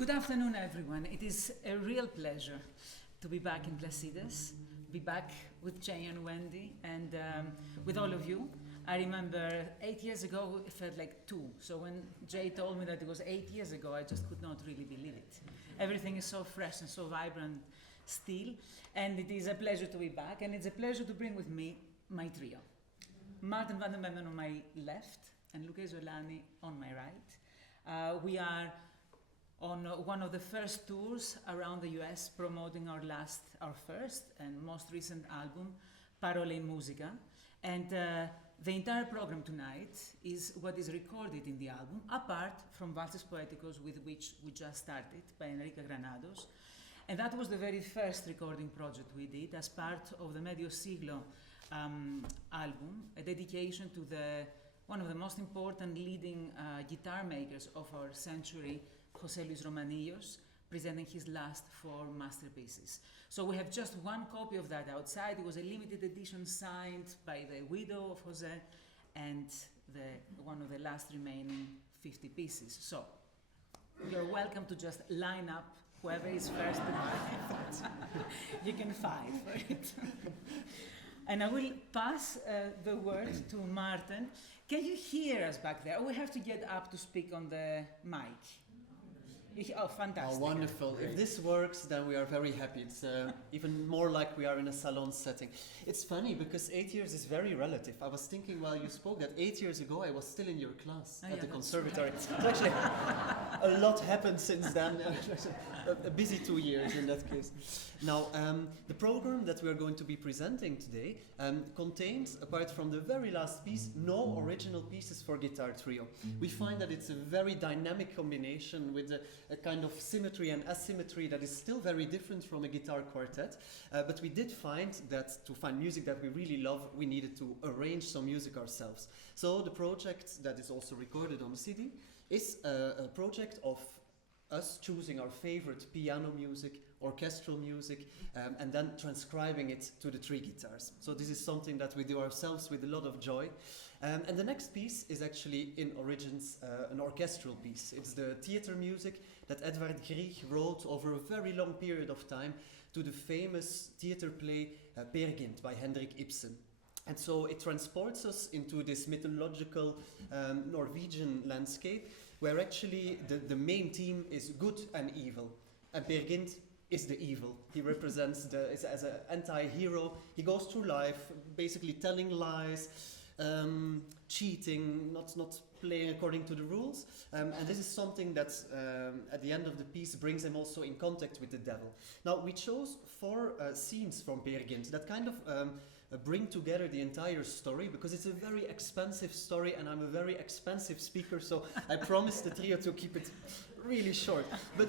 Good afternoon, everyone. It is a real pleasure to be back in Placitas, be back with Jay and Wendy, and with all of you. I remember 8 years ago, it felt like 2. So when Jay told me that it was 8 years ago, I just could not really believe it. Everything is so fresh and so vibrant still, and it is a pleasure to be back, and it's a pleasure to bring with me my trio. Maarten Vandenbemden on my left, and Luca Isolani on my right. We are on one of the first tours around the US promoting our first and most recent album, Parole in Musica. And the entire program tonight is what is recorded in the album, apart from Valses Poéticos, with which we just started, by Enrique Granados. And that was the very first recording project we did as part of the Medio Siglo album, a dedication to one of the most important leading guitar makers of our century, José Luis Romanillos, presenting his last 4 masterpieces. So we have just one copy of that outside. It was a limited edition signed by the widow of José and one of the last remaining 50 pieces. So you're welcome to just line up whoever is first to buy it. You can fight for it. And I will pass the word to Maarten. Can you hear us back there? Or we have to get up to speak on the mic? Oh, fantastic. Oh, wonderful. Great. If this works, then we are very happy. It's even more like we are in a salon setting. It's funny because 8 years is very relative. I was thinking while you spoke that 8 years ago I was still in your class at the conservatory. Right. So actually, a lot happened since then. A busy 2 years in that case. Now, the program that we are going to be presenting today contains, apart from the very last piece, no original pieces for guitar trio. We find that it's a very dynamic combination with a kind of symmetry and asymmetry that is still very different from a guitar quartet. But we did find that to find music that we really love, we needed to arrange some music ourselves. So the project that is also recorded on the CD is a project of us choosing our favorite piano music, orchestral music, and then transcribing it to the 3 guitars. So this is something that we do ourselves with a lot of joy. And the next piece is actually in origins an orchestral piece. It's the theater music that Edvard Grieg wrote over a very long period of time to the famous theater play Peer Gynt by Henrik Ibsen. And so it transports us into this mythological Norwegian landscape where actually the main theme is good and evil. And Peer Gynt is the evil. He represents as an anti-hero. He goes through life basically telling lies, cheating, not playing according to the rules. And this is something that at the end of the piece brings him also in contact with the devil. Now we chose 4 scenes from Peer Gynt that kind of bring together the entire story, because it's a very expensive story and I'm a very expensive speaker, so I promised the trio to keep it really short. But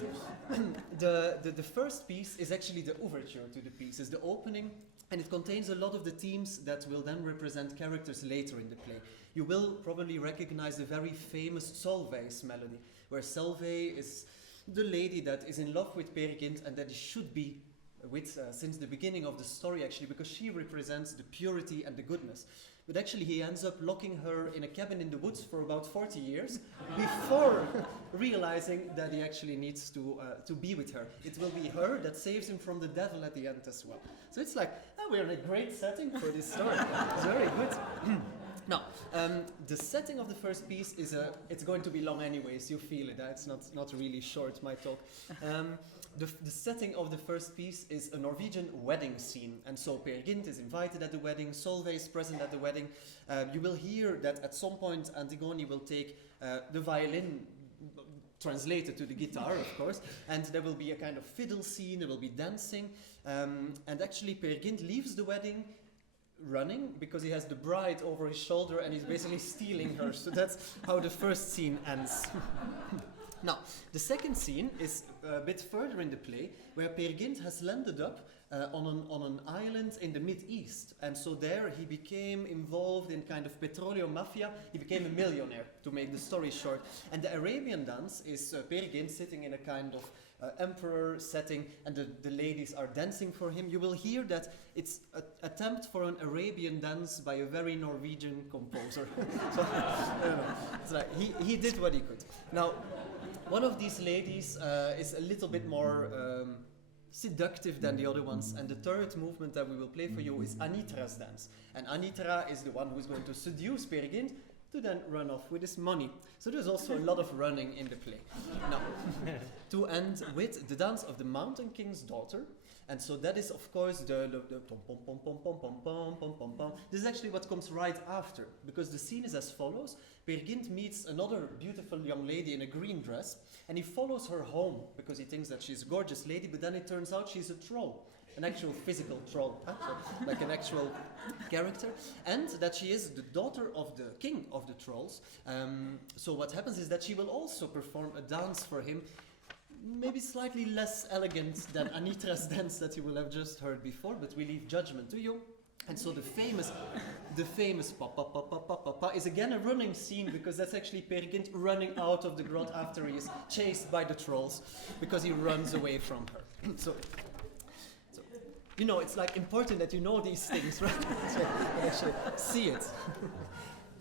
the first piece is actually the overture to the piece, is the opening, and it contains a lot of the themes that will then represent characters later in the play. You will probably recognize the very famous Solveig's melody, where Solveig is the lady that is in love with Peer Gynt and that he should be with since the beginning of the story, actually, because she represents the purity and the goodness. But actually he ends up locking her in a cabin in the woods for about 40 years before realizing that he actually needs to be with her. It will be her that saves him from the devil at the end as well. So it's like, we're in a great setting for this story. It's very good. Now, the setting of the first piece is it's going to be long anyways, you feel it, it's not really short, my talk. The setting of the first piece is a Norwegian wedding scene, and so Peer Gynt is invited at the wedding, Solveig is present at the wedding. You will hear that at some point Antigoni will take the violin, translated to the guitar, of course, and there will be a kind of fiddle scene, there will be dancing, and actually Peer Gynt leaves the wedding running because he has the bride over his shoulder and he's basically stealing her. So that's how the first scene ends. Now, the second scene is a bit further in the play, where Peer Gynt has landed up on an island in the Mid-East. And so there he became involved in kind of petroleum mafia. He became a millionaire, to make the story short. And the Arabian Dance is Peer Gynt sitting in a kind of emperor setting, and the ladies are dancing for him. You will hear that it's an attempt for an Arabian dance by a very Norwegian composer. So, I don't know. It's like he did what he could. Now, One of these ladies is a little bit more seductive than the other ones, and the third movement that we will play for you is Anitra's dance. And Anitra is the one who is going to seduce Peer Gynt to then run off with his money. So there's also a lot of running in the play. Now, to end with the dance of the Mountain King's daughter. And so that is, of course, the pom pom pom pom pom pom pom pom pom pom. This is actually what comes right after, because the scene is as follows. Peer Gynt meets another beautiful young lady in a green dress, and he follows her home because he thinks that she's a gorgeous lady, but then it turns out she's a troll. An actual physical troll, so like an actual character, and that she is the daughter of the king of the trolls. So what happens is that she will also perform a dance for him, maybe slightly less elegant than Anitra's dance that you will have just heard before, but we leave judgment to you. And so the famous pa pa pa pa pa pa pa is again a running scene, because that's actually Peer Gynt running out of the grot after he is chased by the trolls, because he runs away from her. So you know, it's like important that you know these things, right? So you can actually see it.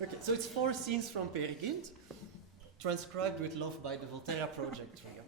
Okay, so it's 4 scenes from Peer Gynt, transcribed with love by the Volterra project trio.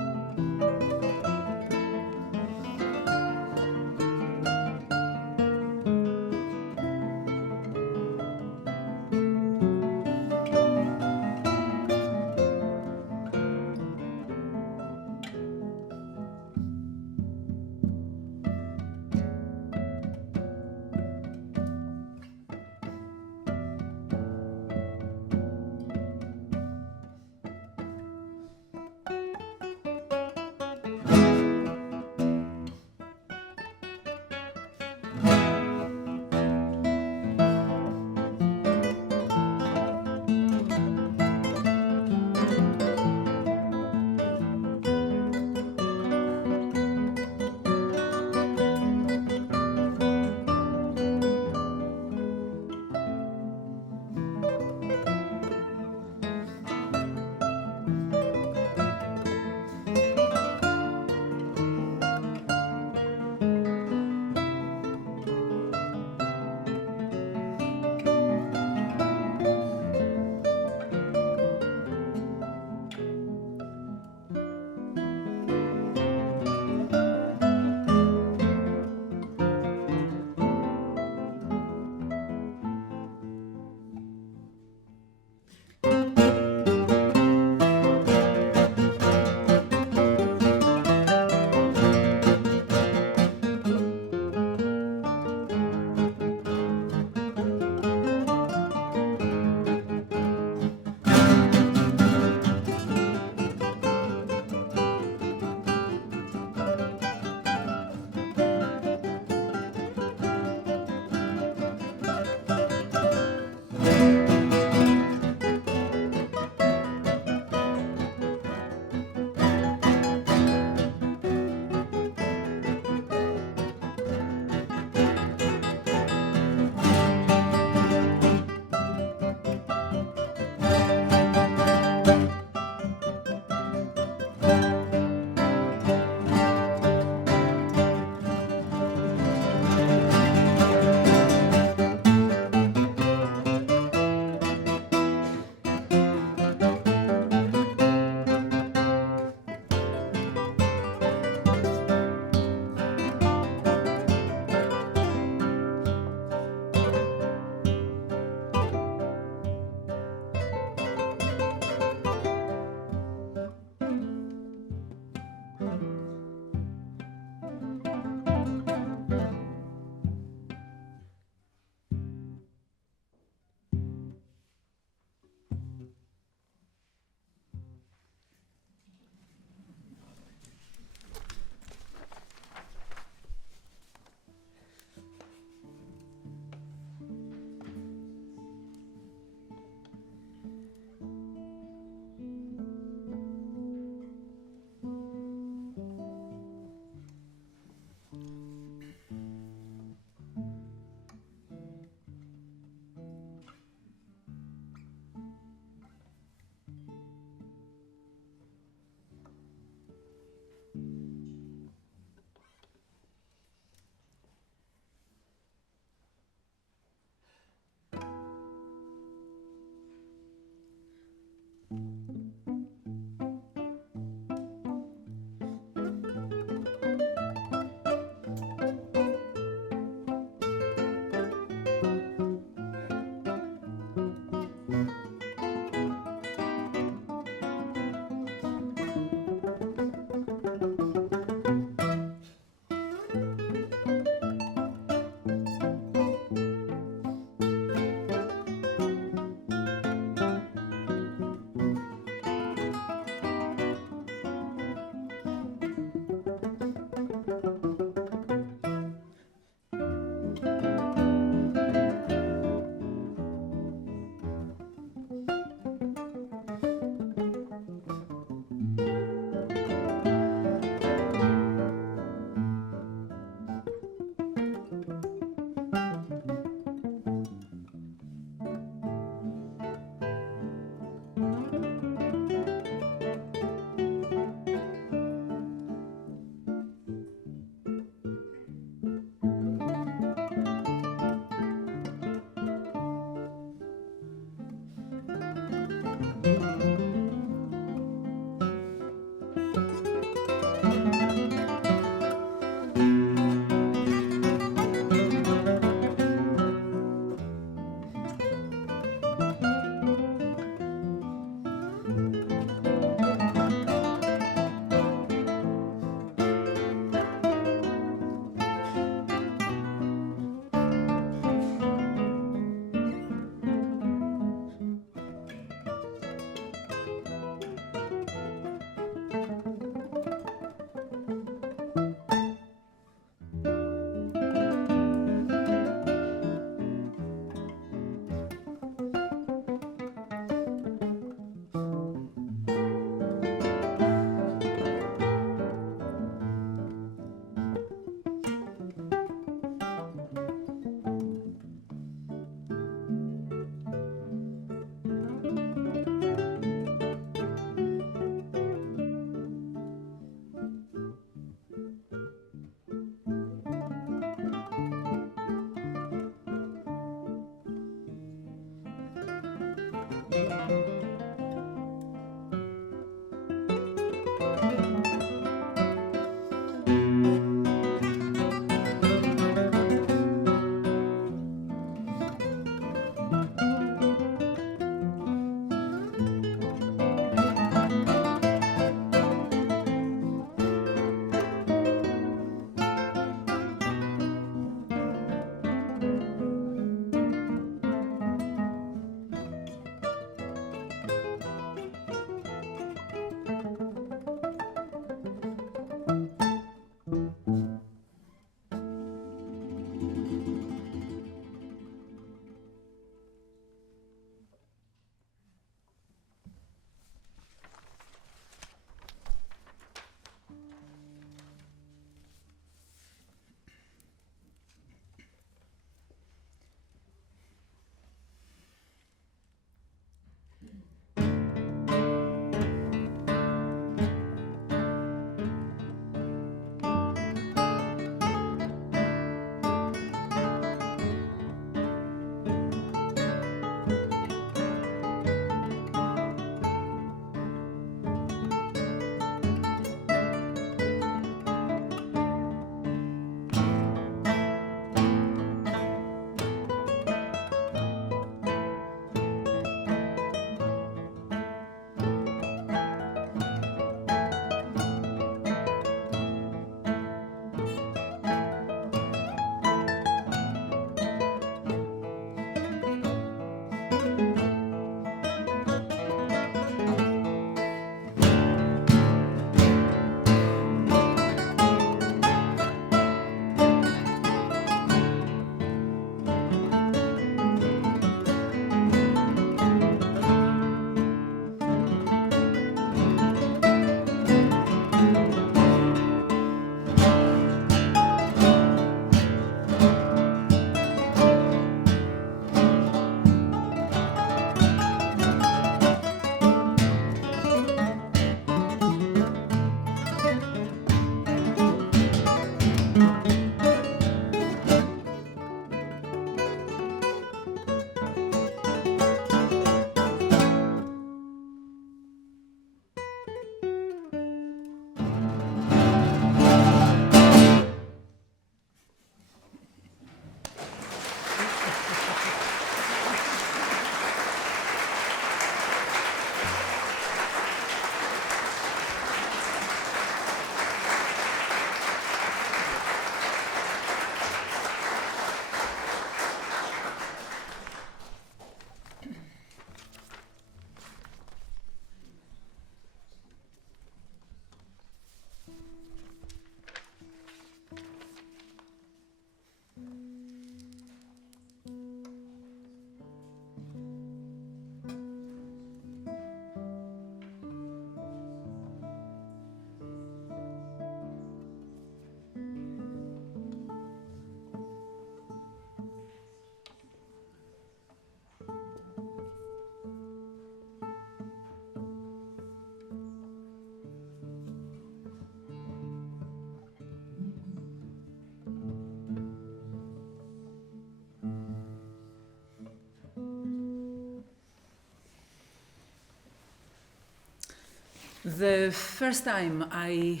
The first time I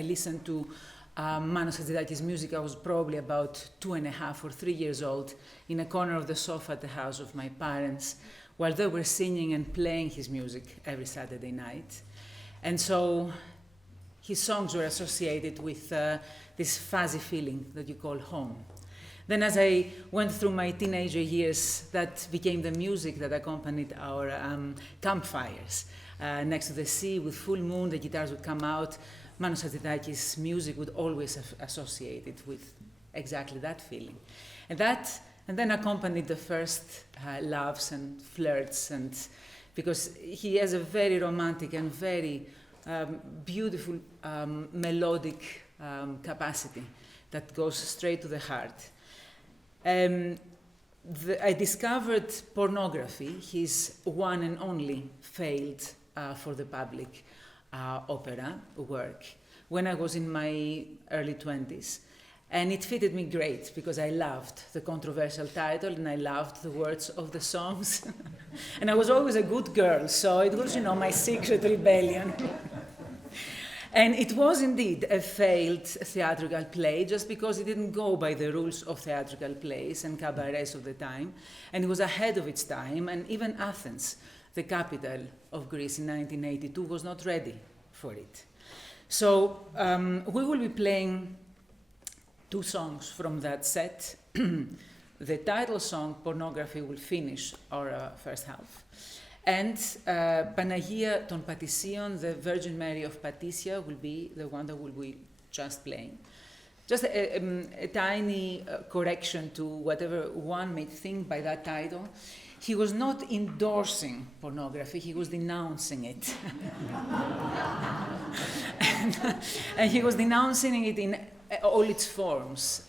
listened to Manos Hadjidakis' music, I was probably about 2.5 or 3 years old in a corner of the sofa at the house of my parents while they were singing and playing his music every Saturday night. And so his songs were associated with this fuzzy feeling that you call home. Then as I went through my teenager years, that became the music that accompanied our campfires. Next to the sea, with full moon, the guitars would come out. Manos Hadjidakis' music would always associate it with exactly that feeling. And then accompanied the first loves and flirts, and because he has a very romantic and very beautiful melodic capacity that goes straight to the heart. I discovered Pornography, his one and only failed for the public opera work, when I was in my early 20s. And it fitted me great because I loved the controversial title and I loved the words of the songs. And I was always a good girl, so it was, my secret rebellion. And it was indeed a failed theatrical play just because it didn't go by the rules of theatrical plays and cabarets of the time. And it was ahead of its time, and even Athens, the capital of Greece in 1982, was not ready for it. So we will be playing 2 songs from that set. The title song, Pornography, will finish our first half. And Panagia ton Patision, the Virgin Mary of Patisia, will be the one that we'll be just playing. Just a tiny correction to whatever one may think by that title. He was not endorsing pornography, he was denouncing it. and he was denouncing it in all its forms,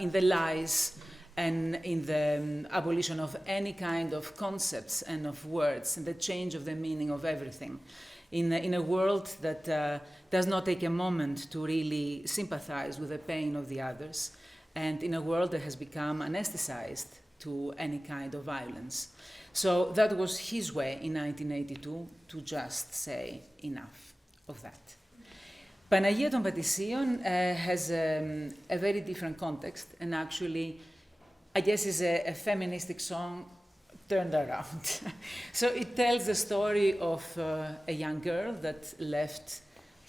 in the lies and in the abolition of any kind of concepts and of words, and the change of the meaning of everything. In a world that does not take a moment to really sympathize with the pain of the others, and in a world that has become anesthetized to any kind of violence. So that was his way in 1982 to just say enough of that. Panagia ton Patision has a very different context, and actually, I guess is a feministic song turned around. So it tells the story of a young girl that left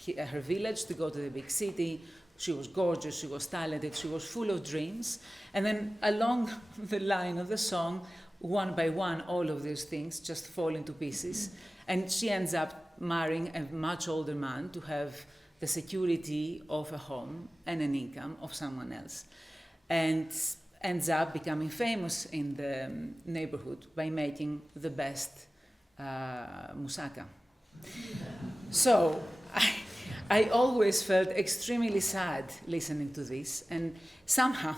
her village to go to the big city. She was gorgeous, she was talented, she was full of dreams. And then along the line of the song, one by one, all of these things just fall into pieces. And she ends up marrying a much older man to have the security of a home and an income of someone else. And ends up becoming famous in the neighborhood by making the best moussaka. So I always felt extremely sad listening to this, and somehow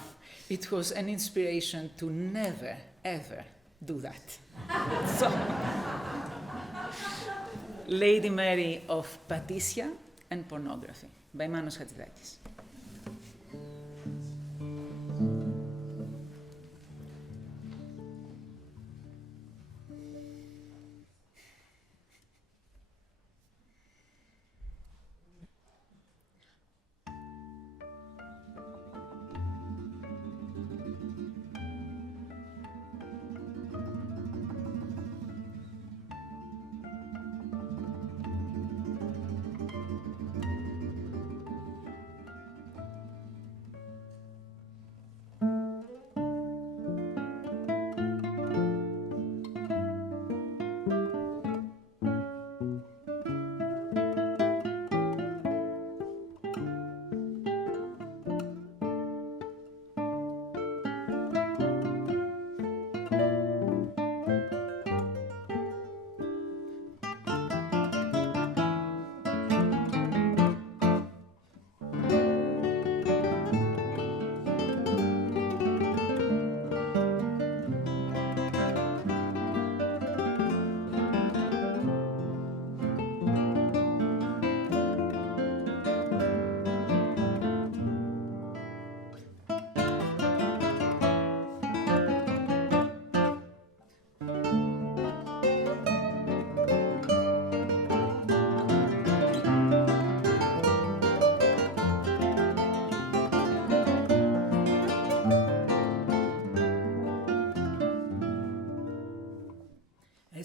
it was an inspiration to never, ever do that. So, Lady Mary of Patisia and Pornography by Manos Hadjidakis.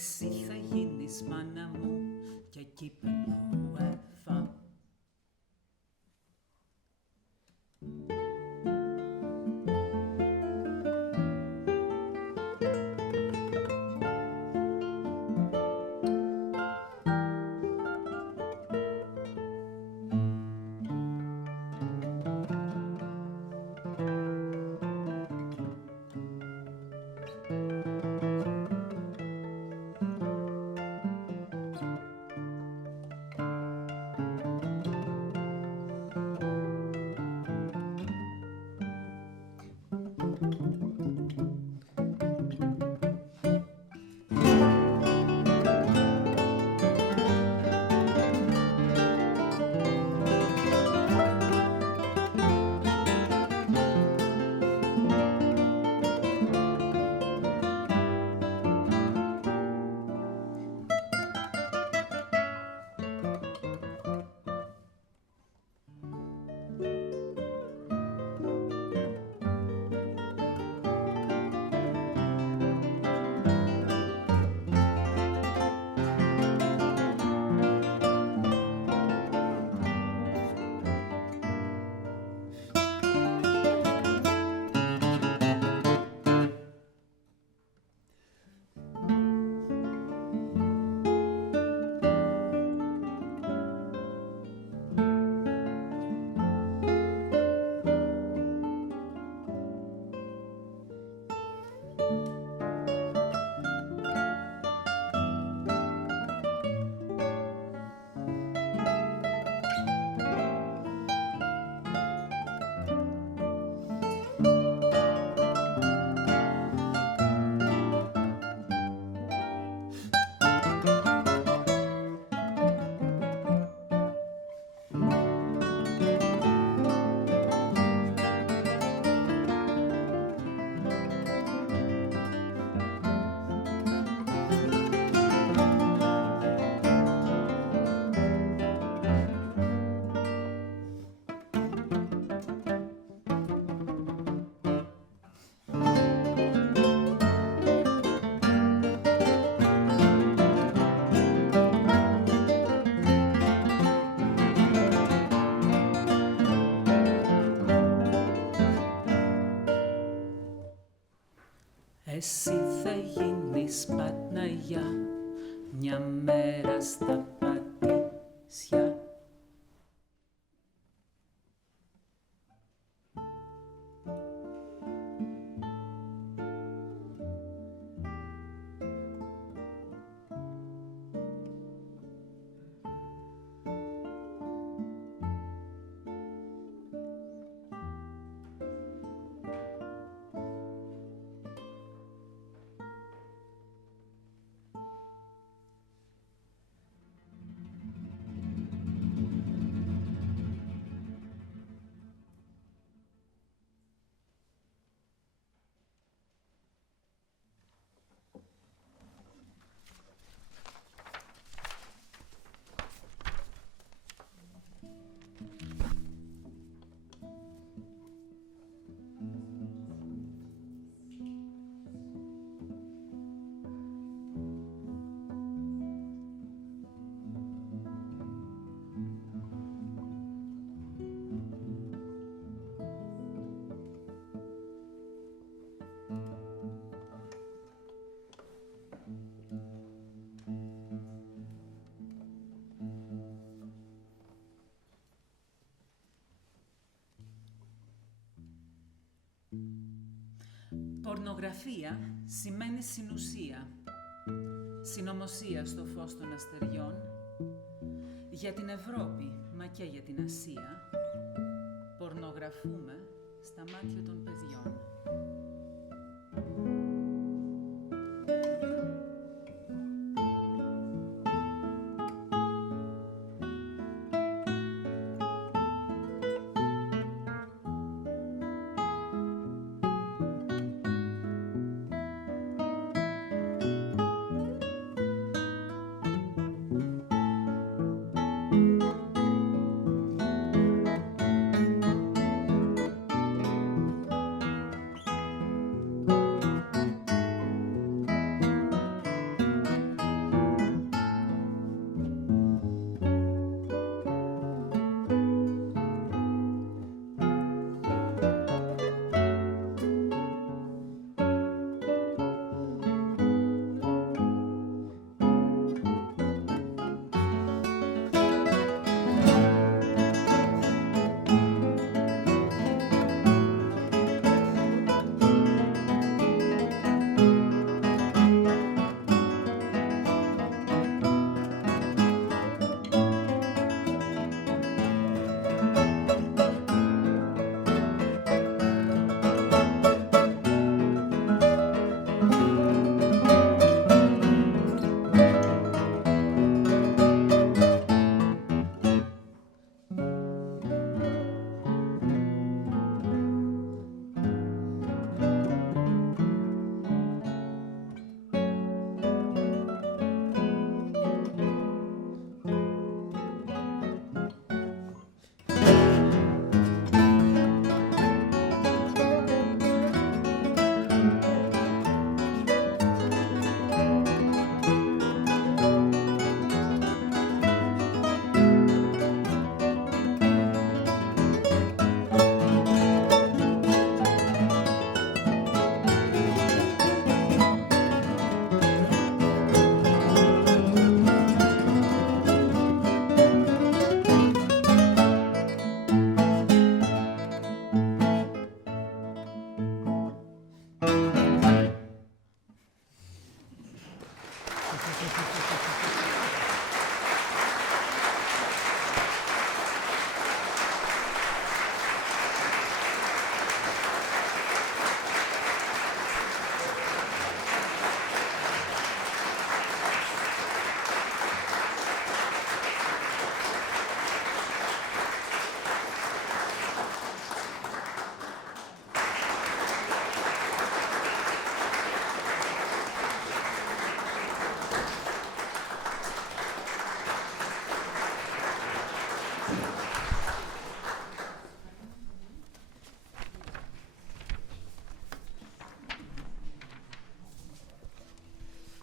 Εσύ θα γίνεις μάνα μου και κύπελο έφα. Εσύ θα γίνεις Παναγιά μια μέρα στα Πατisia. Πορνογραφία σημαίνει συνουσία, συνωμοσία στο φως των αστεριών, για την Ευρώπη, μα και για την Ασία, πορνογραφούμε στα μάτια των παιδιών.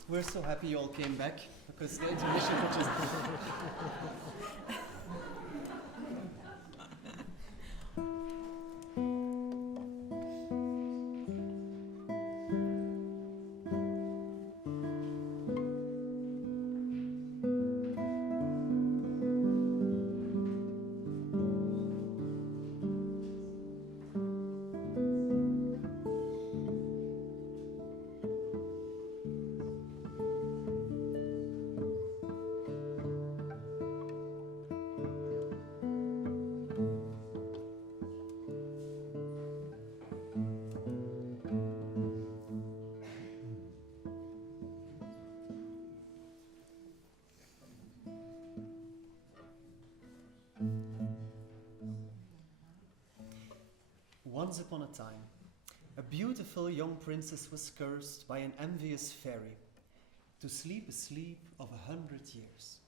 We're so happy you all came back because the intermission was just. Once upon a time, a beautiful young princess was cursed by an envious fairy to sleep a sleep of 100 years.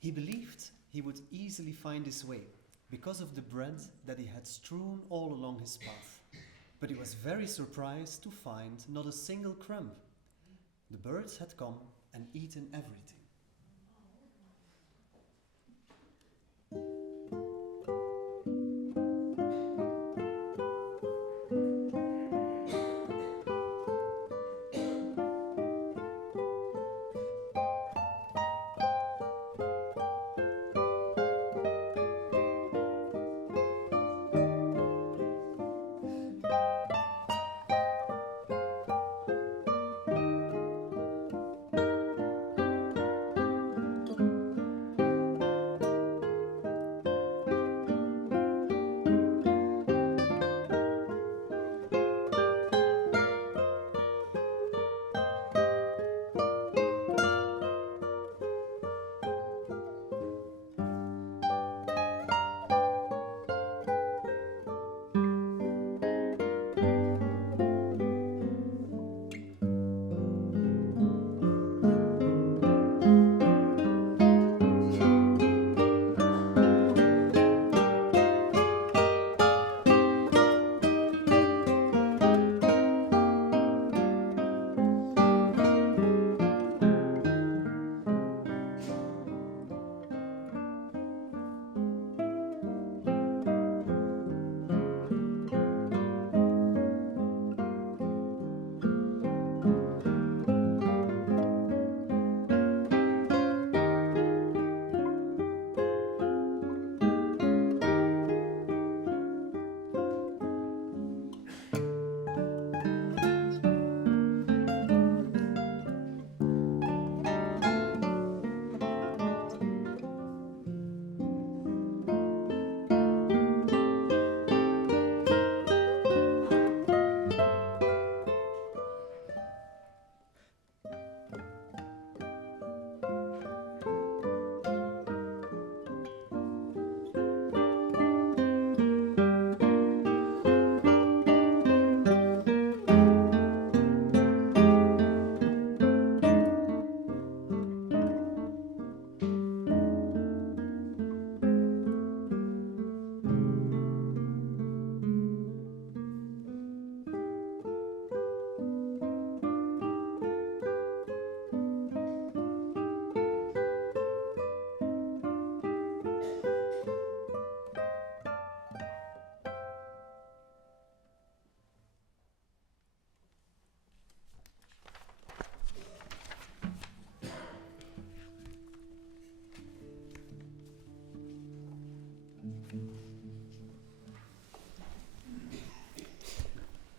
He believed he would easily find his way because of the bread that he had strewn all along his path. But he was very surprised to find not a single crumb. The birds had come and eaten everything.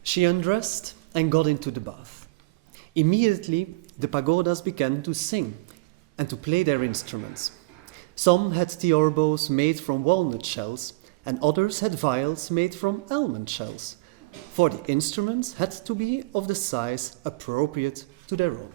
She undressed and got into the bath. Immediately, the pagodas began to sing and to play their instruments. Some had theorbos made from walnut shells, and others had viols made from almond shells, for the instruments had to be of the size appropriate to their own.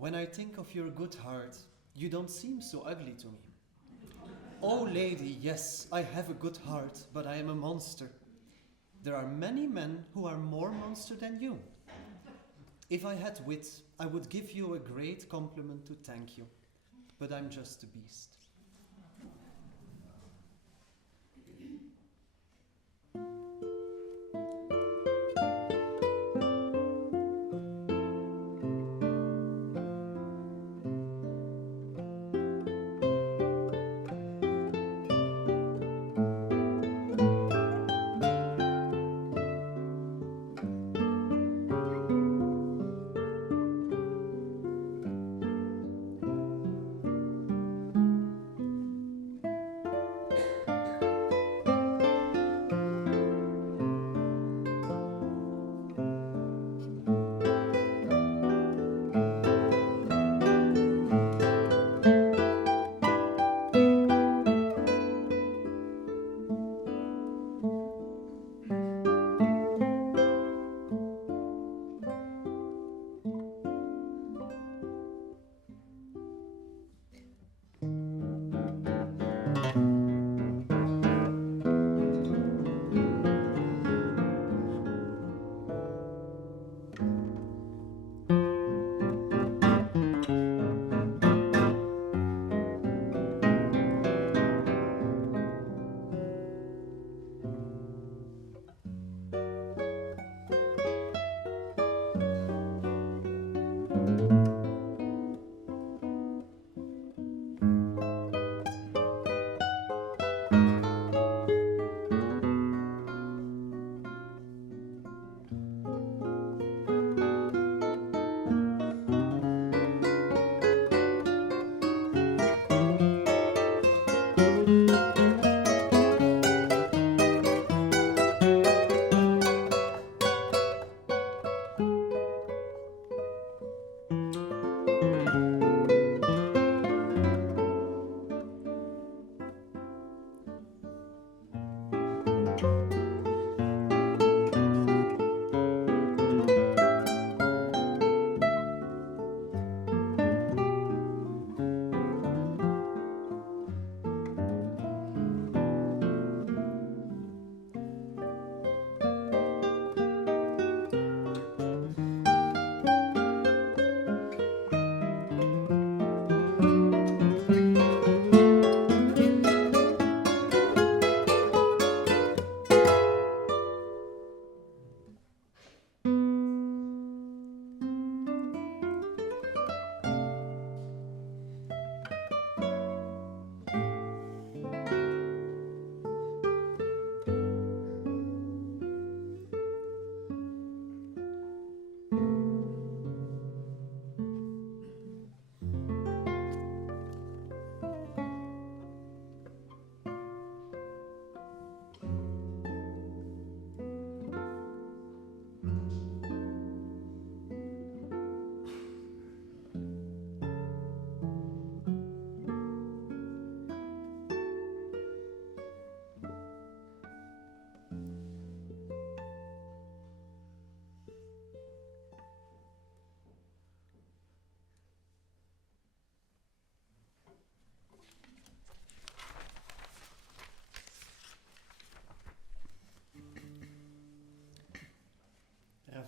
When I think of your good heart, you don't seem so ugly to me. Oh, lady, yes, I have a good heart, but I am a monster. There are many men who are more monster than you. If I had wit, I would give you a great compliment to thank you, but I'm just a beast.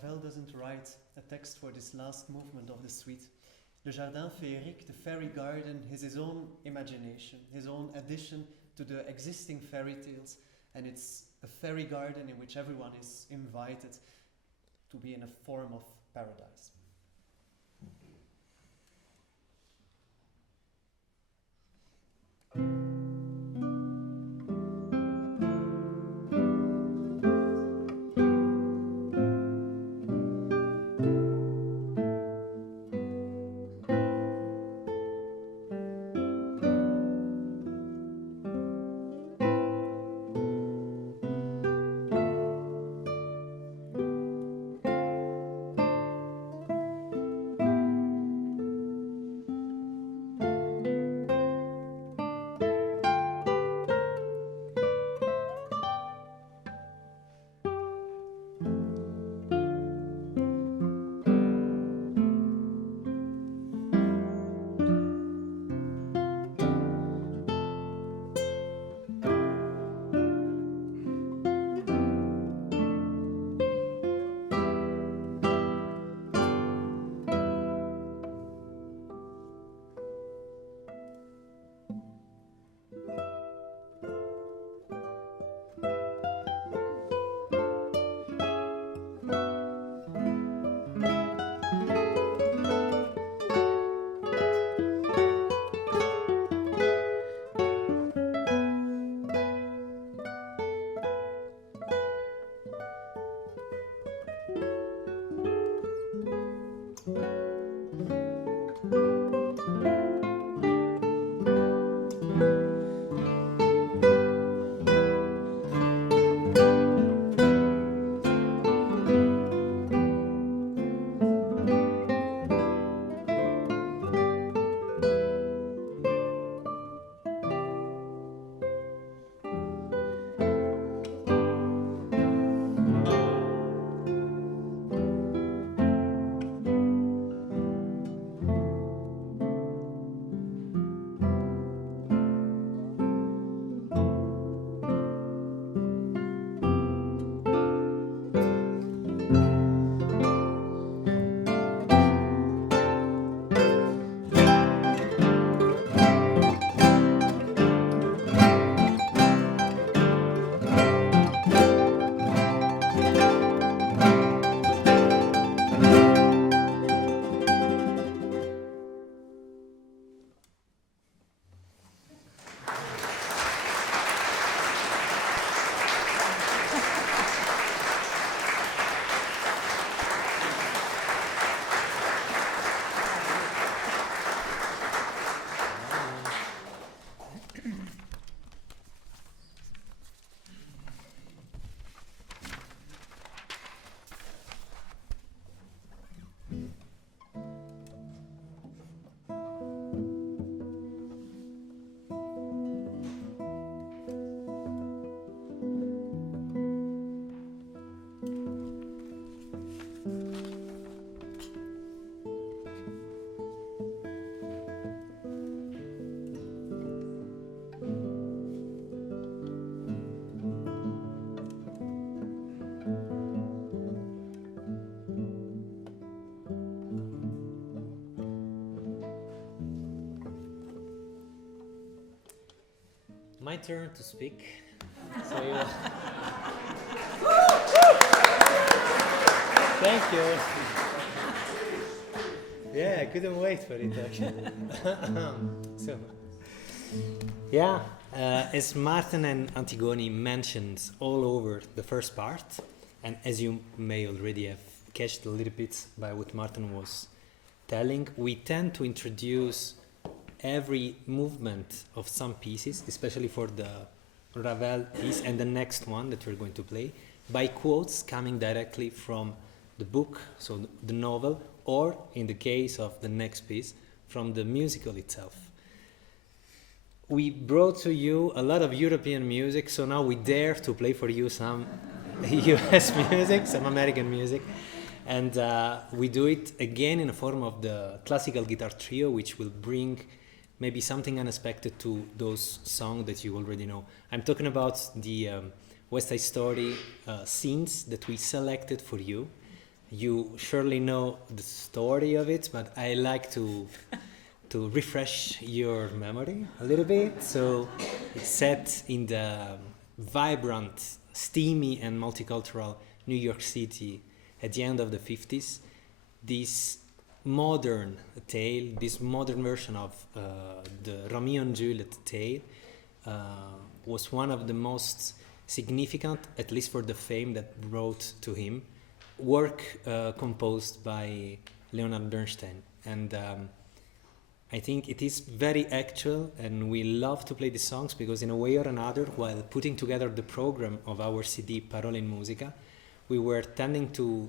Ravel doesn't write a text for this last movement of the suite. Le Jardin Féerique, the fairy garden, is his own imagination, his own addition to the existing fairy tales, and it's a fairy garden in which everyone is invited to be in a form of paradise. My turn to speak. So thank you. Yeah, I couldn't wait for it actually. So, yeah, as Maarten and Antigoni mentioned all over the first part, and as you may already have catched a little bit by what Maarten was telling, we tend to introduce every movement of some pieces, especially for the Ravel piece and the next one that we're going to play, by quotes coming directly from the book, so the novel, or in the case of the next piece, from the musical itself. We brought to you a lot of European music, so now we dare to play for you some US music, some American music, and we do it again in the form of the classical guitar trio, which will bring maybe something unexpected to those songs that you already know. I'm talking about the West Side Story scenes that we selected for you, You surely know the story of it, but I like to refresh your memory a little bit. So it's set in the vibrant, steamy, and multicultural New York City at the end of the 50s. This modern tale, this modern version of the Romeo and Juliet tale, was one of the most significant, at least for the fame that brought to him, work composed by Leonard Bernstein. And I think it is very actual, and we love to play the songs because in a way or another, while putting together the program of our CD Parole in Musica, we were tending to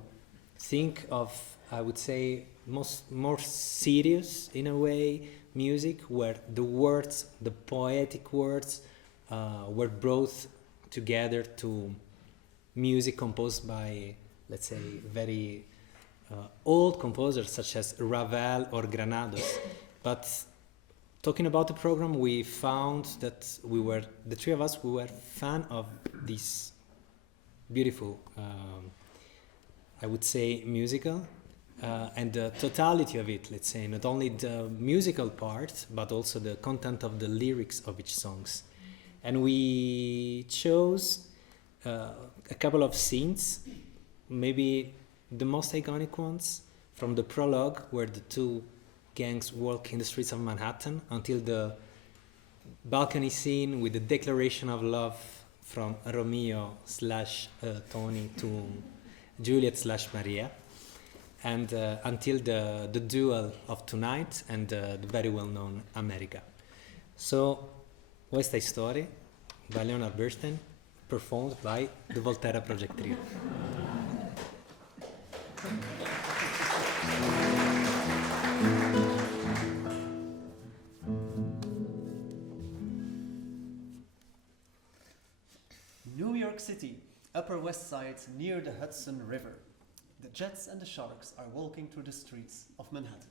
think of, I would say, more serious, in a way, music where the words, the poetic words, were brought together to music composed by, let's say, very old composers such as Ravel or Granados. But talking about the program, we found that the three of us, we were fan of this beautiful, I would say, musical, and the totality of it, let's say, not only the musical part, but also the content of the lyrics of each songs. And we chose a couple of scenes, maybe the most iconic ones, from the prologue, where the two gangs walk in the streets of Manhattan, until the balcony scene with the declaration of love from Romeo / Tony to Juliet / Maria, and until the duel of Tonight and the very well-known America. So, Questa Story by Leonard Bernstein, performed by the Volterra Project Trio. New York City, Upper West Side, near the Hudson River. The Jets and the Sharks are walking through the streets of Manhattan.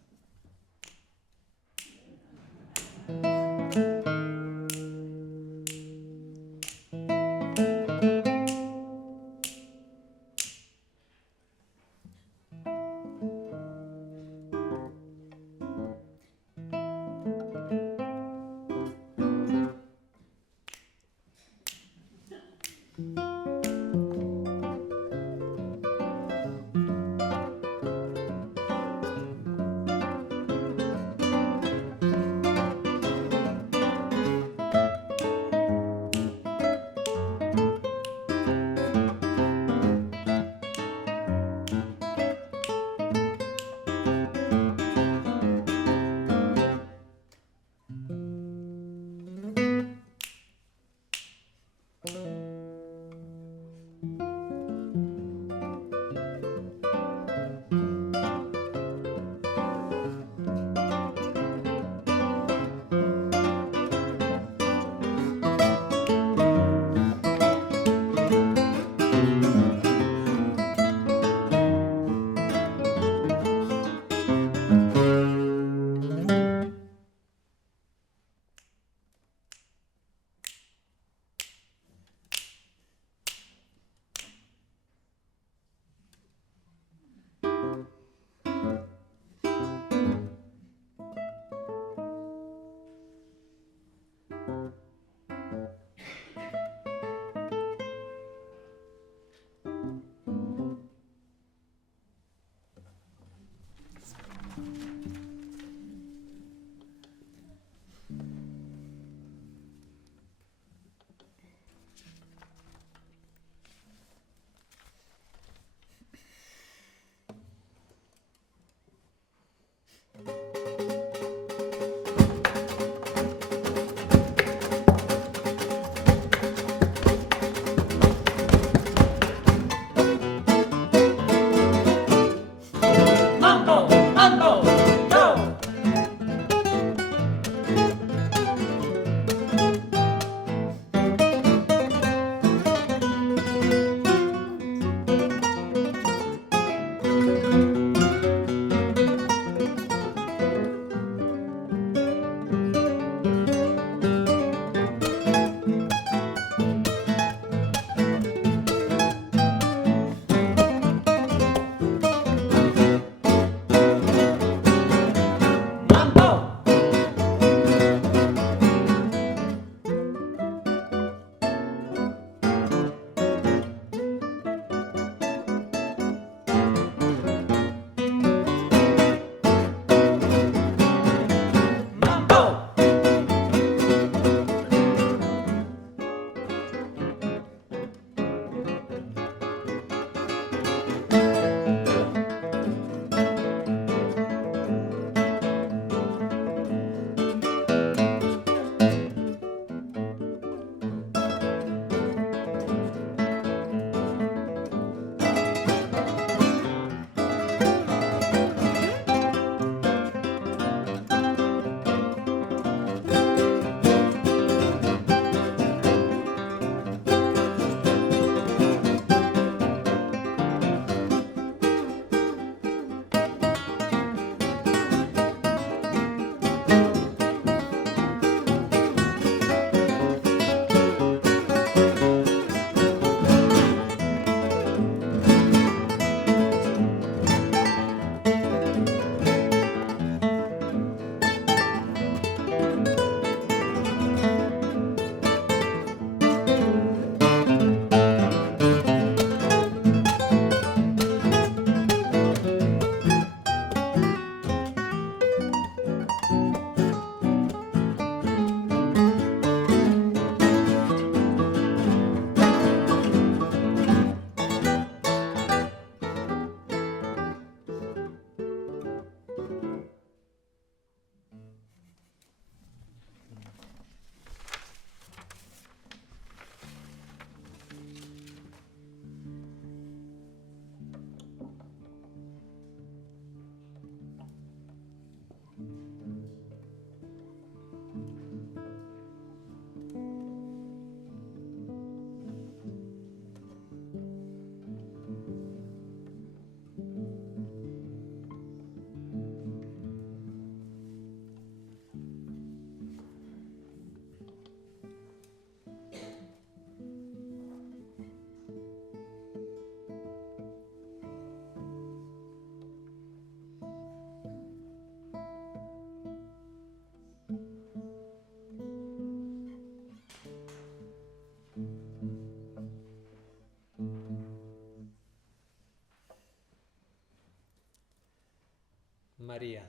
Maria,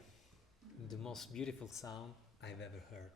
the most beautiful sound I've ever heard.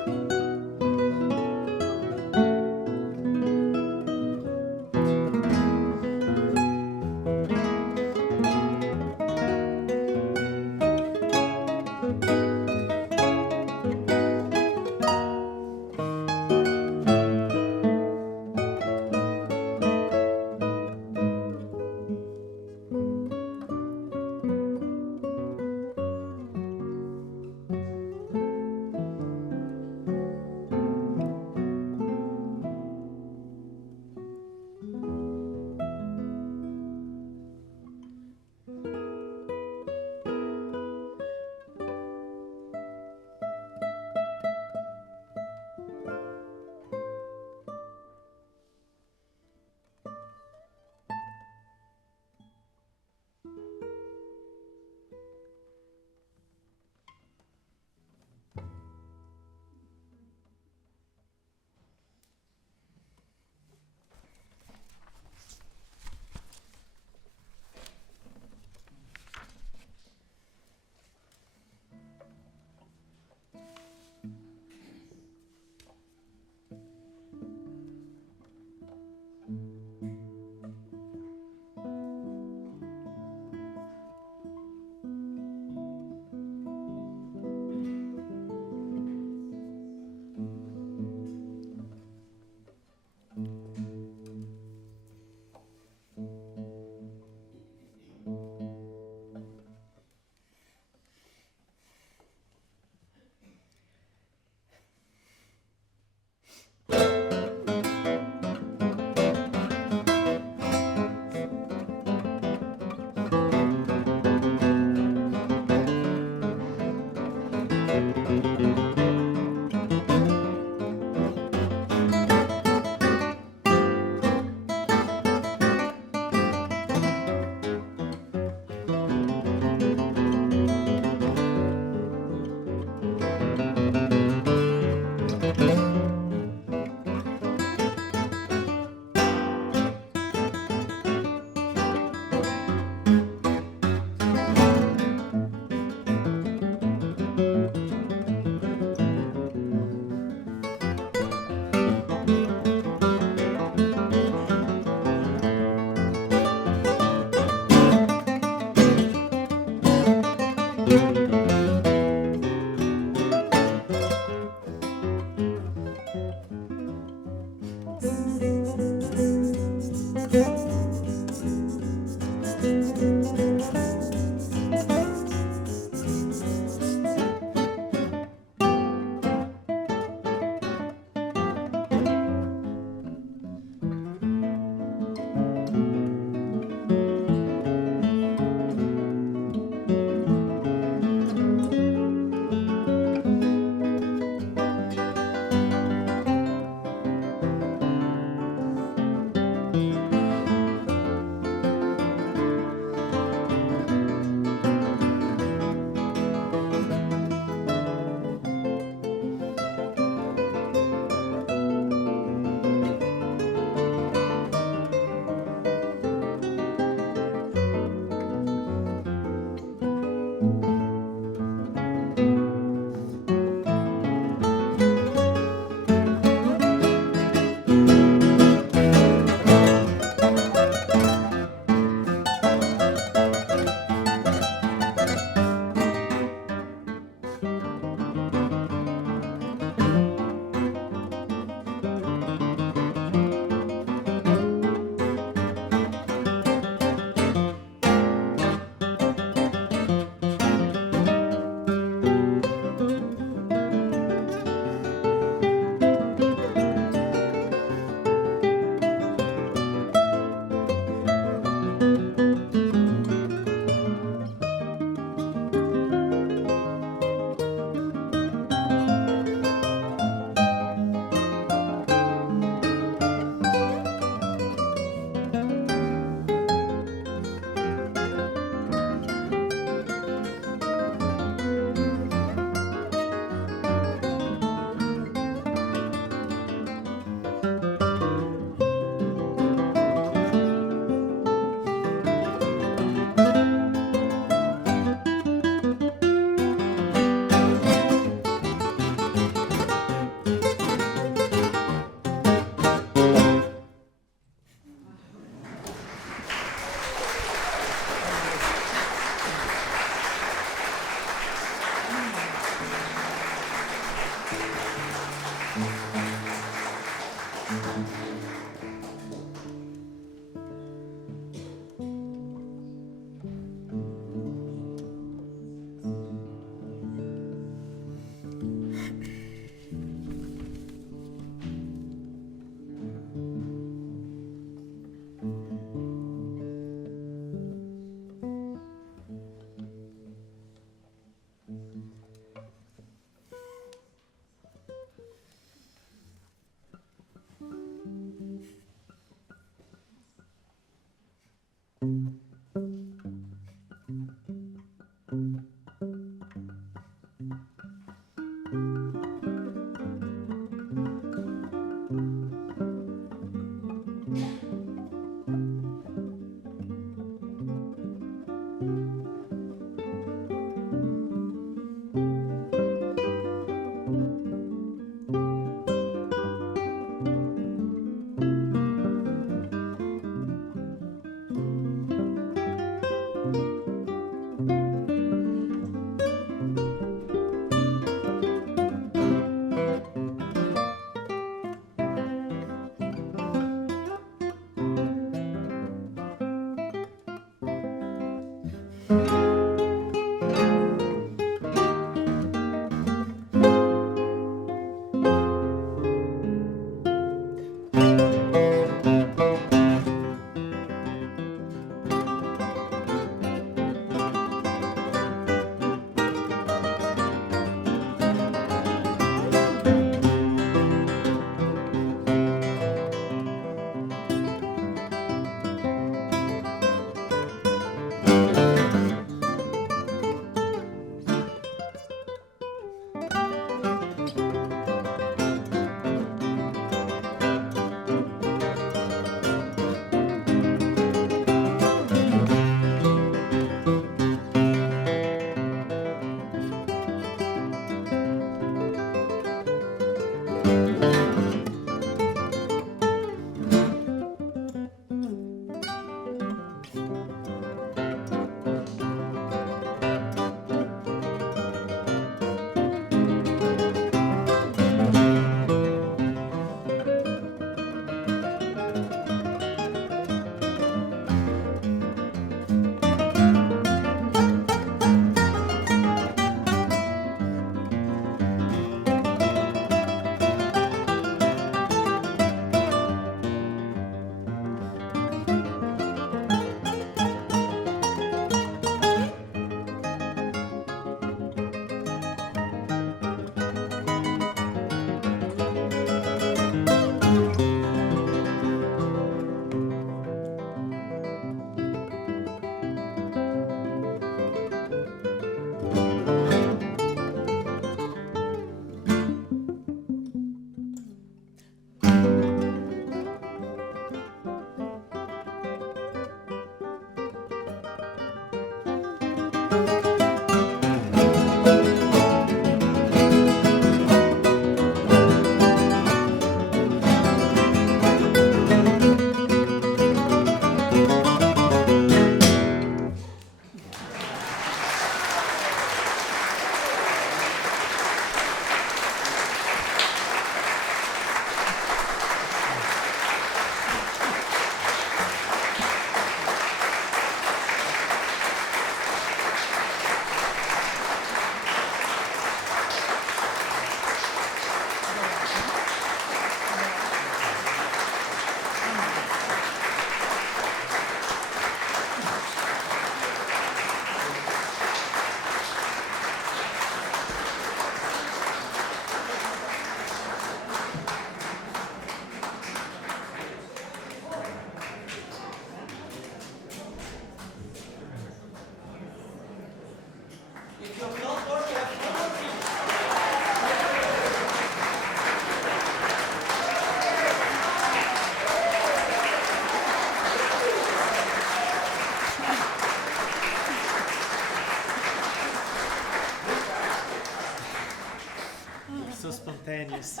Spontaneous.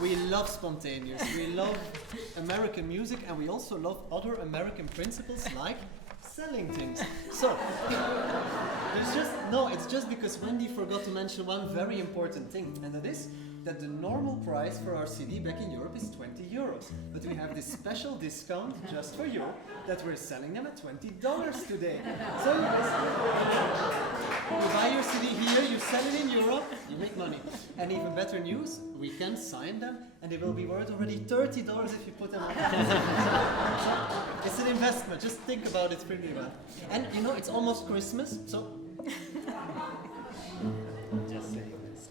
We love spontaneous. We love American music, and we also love other American principles like selling things. So, it's just because Wendy forgot to mention one very important thing, and that is that the normal price for our CD back in Europe is 20 euros. But we have this special discount just for you that we're selling them at $20 today. So you buy your CD here, you sell it in Europe, you make money. And even better news, we can sign them and they will be worth already $30 if you put them on. It's an investment, just think about it pretty well. And you know, it's almost Christmas, so... Just saying this.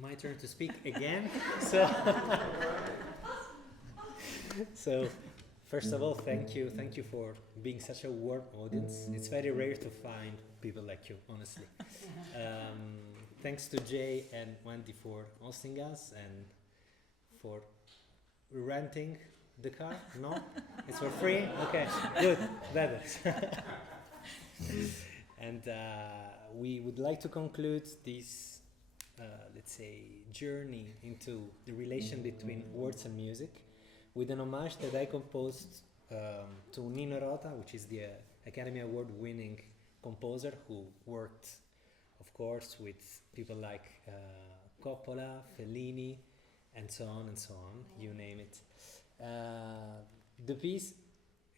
My turn to speak again. So first of all, thank you for being such a warm audience. It's very rare to find people like you, honestly. Thanks to Jay and Wendy for hosting us and for renting the car. No? It's for free? Okay, good, better. And we would like to conclude this let's say, journey into the relation between words and music with an homage that I composed to Nino Rota, which is the Academy Award-winning composer who worked, of course, with people like Coppola, Fellini, and so on, you name it. The piece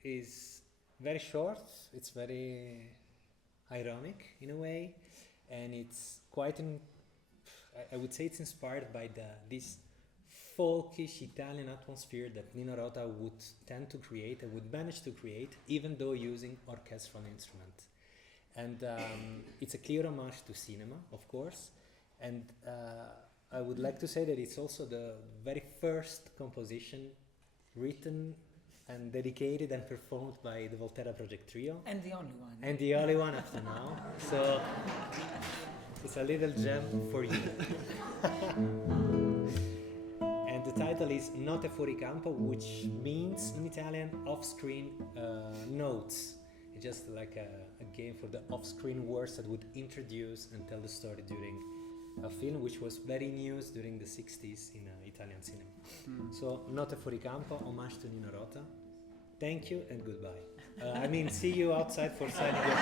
is very short, it's very ironic in a way, and it's quite I would say it's inspired by this folkish Italian atmosphere that Nino Rota would tend to create and would manage to create, even though using orchestral instruments. And it's a clear homage to cinema, of course. And I would like to say that it's also the very first composition written and dedicated and performed by the Volterra Project Trio. And the only one. And the only one up to now. So it's a little gem for you. And the title is Note fuori campo, which means in Italian off-screen notes. It's just like a game for the off-screen words that would introduce and tell the story during a film which was very news during the 60s in Italian cinema. So Note fuori campo, homage to Nino Rota. Thank you and goodbye. See you outside for signing your